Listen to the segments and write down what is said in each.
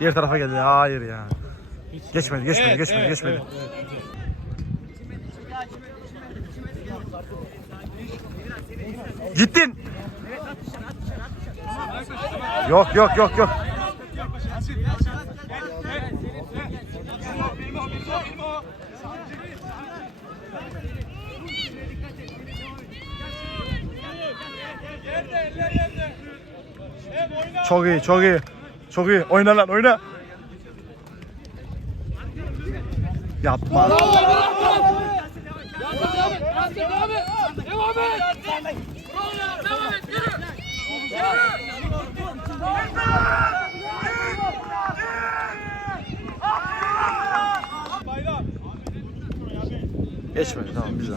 Diğer tarafa geldi. Hayır ya. Geçmedi, geçmedi, geçmedi, geçmedi. Gittin. Yok yok yok yok. Çok iyi, çok iyi. Çok iyi. Oyna lan, oyna. Yapma. Geçmedi tamam güzel.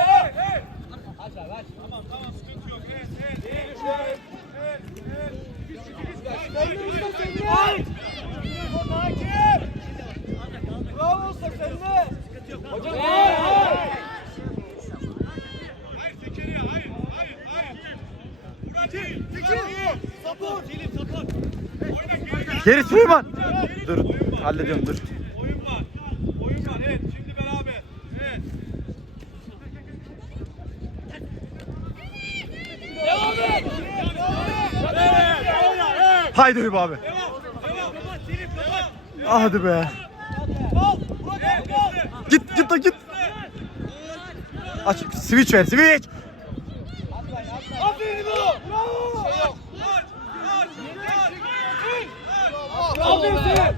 Geri Süleyman! Dur, hallediyorum dur. Oyun var. Oyun var. Evet. Şimdi beraber. Evet. Haydi Hübü abi. Ah, Hadi be. Git git lan git. Aç switch ver switch. Aferin o. Bravo. Aç. Aferin Selim.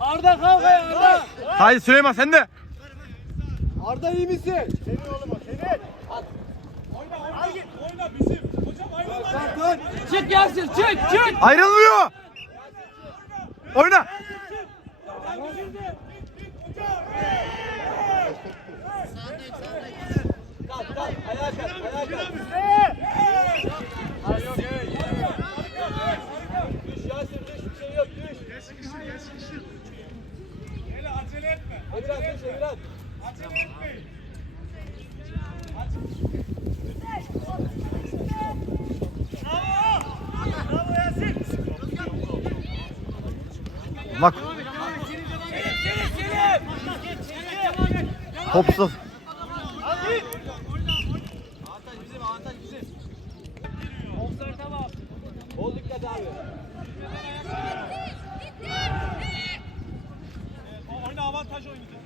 Arda kalk ya Arda. Haydi Süleyman sen de. Arda iyi misin? Oyna oyna. Oyna bizim. Hocam ayrılma. Çık Yasin çık çık. Ayrılmıyor. Oyna. Hele Bak. Topsuz. Oyna avantaj oynayacak.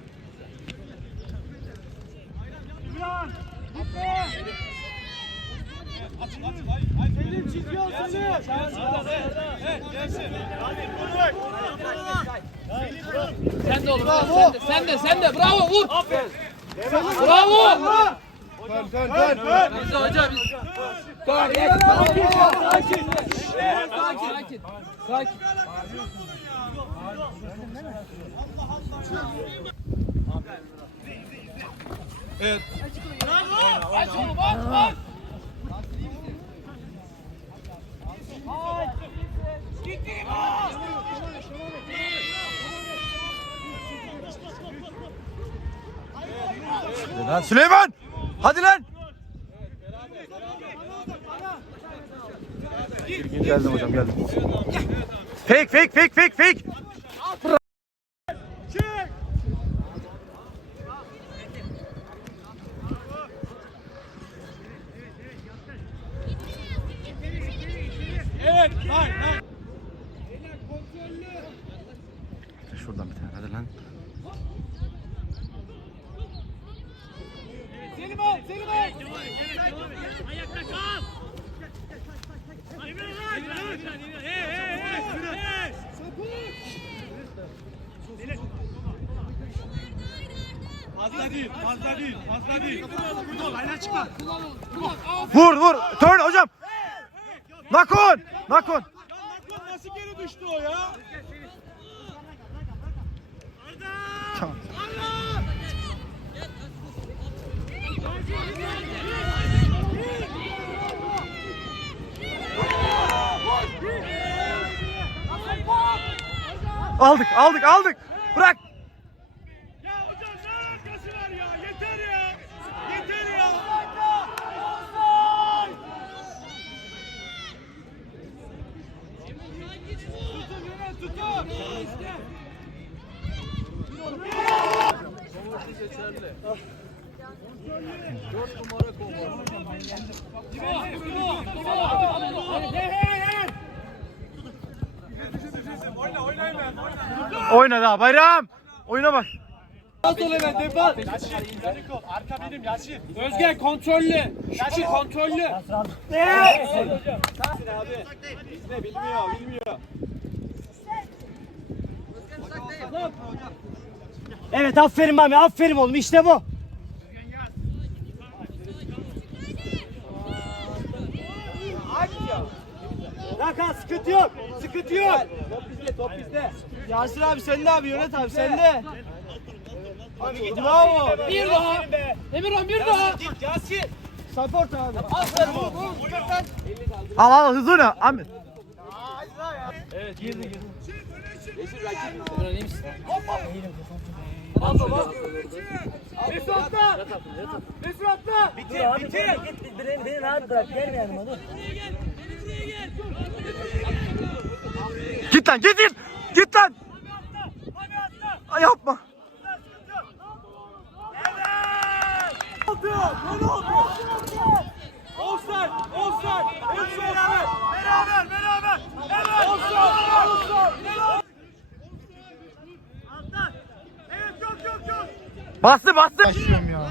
Açın açın. Hayır. Hayır. Selim çiziyor Selim. Sen de oğlum sen de sen de sen de bravo vur. Bravo. Dön dön dön. Biz hoca biz. Sakin. Sakin. Sakin. Sakin. Sakin. Evet. Aç onu bak bak. Hadi lan Süleyman. Hadi lan. Geldim hocam geldim. Fake fake fake fake fake. Evet. Hayır. Hayır. Şuradan bir tane hadi lan. Selim al. Selim al. Ayakta kal. Hey hey hey. hey. Fazla değil. Fazla değil. Fazla değil. Burada ol. Aynen çıkma. Vur vur. Turn hocam. Nakon. Nakon. Nakon nasıl geri düştü o ya? Tamam. Aldık aldık aldık. Bırak. Ya hocam ne alakası var ya? Yeter ya. Yeter ya. Tutun tutun. Oyna oyna hemen oyna. Oyna daha bayram. Oyuna bak. Arka benim Yasin. Özge kontrollü. Şükrü kontrollü. Bizde bilmiyor bilmiyor. Evet aferin Mami aferin oğlum işte bu. Hakan sıkıntı yok. Sıkıntı yok. Top bizde top bizde. Yasir abi sen de abi yönet abi sen de. Bravo. Bir daha. Emirhan bir daha. Yasir. Support abi. Al al hızlı oyna. Ahmet. Emirhan iyi misin? Bitir bitir. Git beni, beni rahat bırak gelme yanıma dur. Git lan git git. Git lan. Ay, yapma. Offside! Offside! Hepsi offside! Beraber! Beraber! Evet! Offside! Offside! Alttan! Evet çok çok çok! Bastı bastı. Yaşıyorum ya.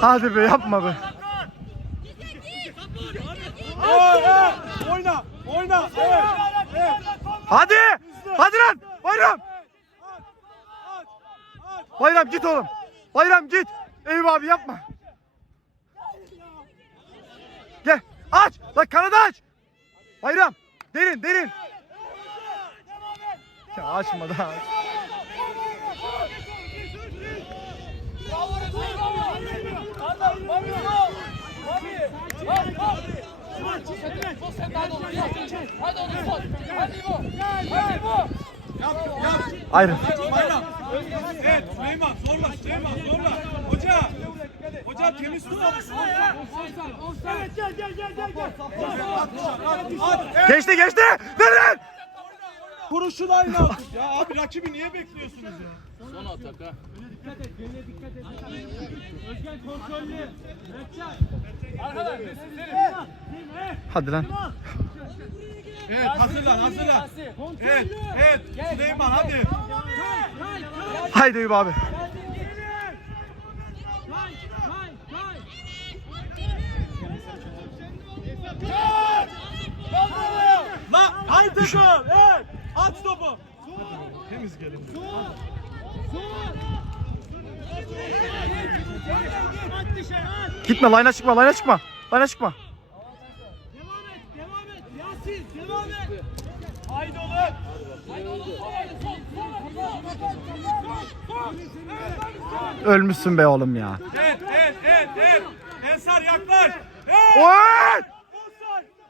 Hadi be yapma be. Evet. Oyna! Oyna! Evet! Evet! Hadi. Hadi lan. Bayram. Bayram git oğlum. Bayram git. Eyüp abi yapma. Gel. Aç. Lan kanadı aç. Bayram. Derin derin. Ya açma daha. aç. Hadi oğlum. Hadi oğlum. Hadi bu. Hadi bu. Ayrı. Bayram! Evet Süleyman zorla Süleyman zorla! Hoca! Hoca temiz tutalım! Evet gel gel gel gel gel! Geçti geçti. Derin. Kuruşun aynı attık ya abi rakibi niye bekliyorsunuz ya? Son atak ha. Hadi lan. Evet hazırlan hazırlan. Evet evet Süleyman hadi. Haydi Eyüp abi. La haydi takım. Evet. At topu. Temiz gelin. Gitme line'a çıkma line'a çıkma. Line'a çıkma. Haydi oğlum. Hadi oğlum. Hadi son. Son. Ölmüşsün be oğlum ya. Evet evet evet evet. Ensar yaklaş. Evet. Offside!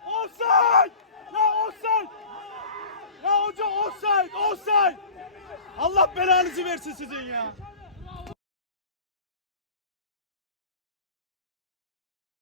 Offside! Ya offside! Ya hoca offside! Offside! Allah belanızı versin sizin ya.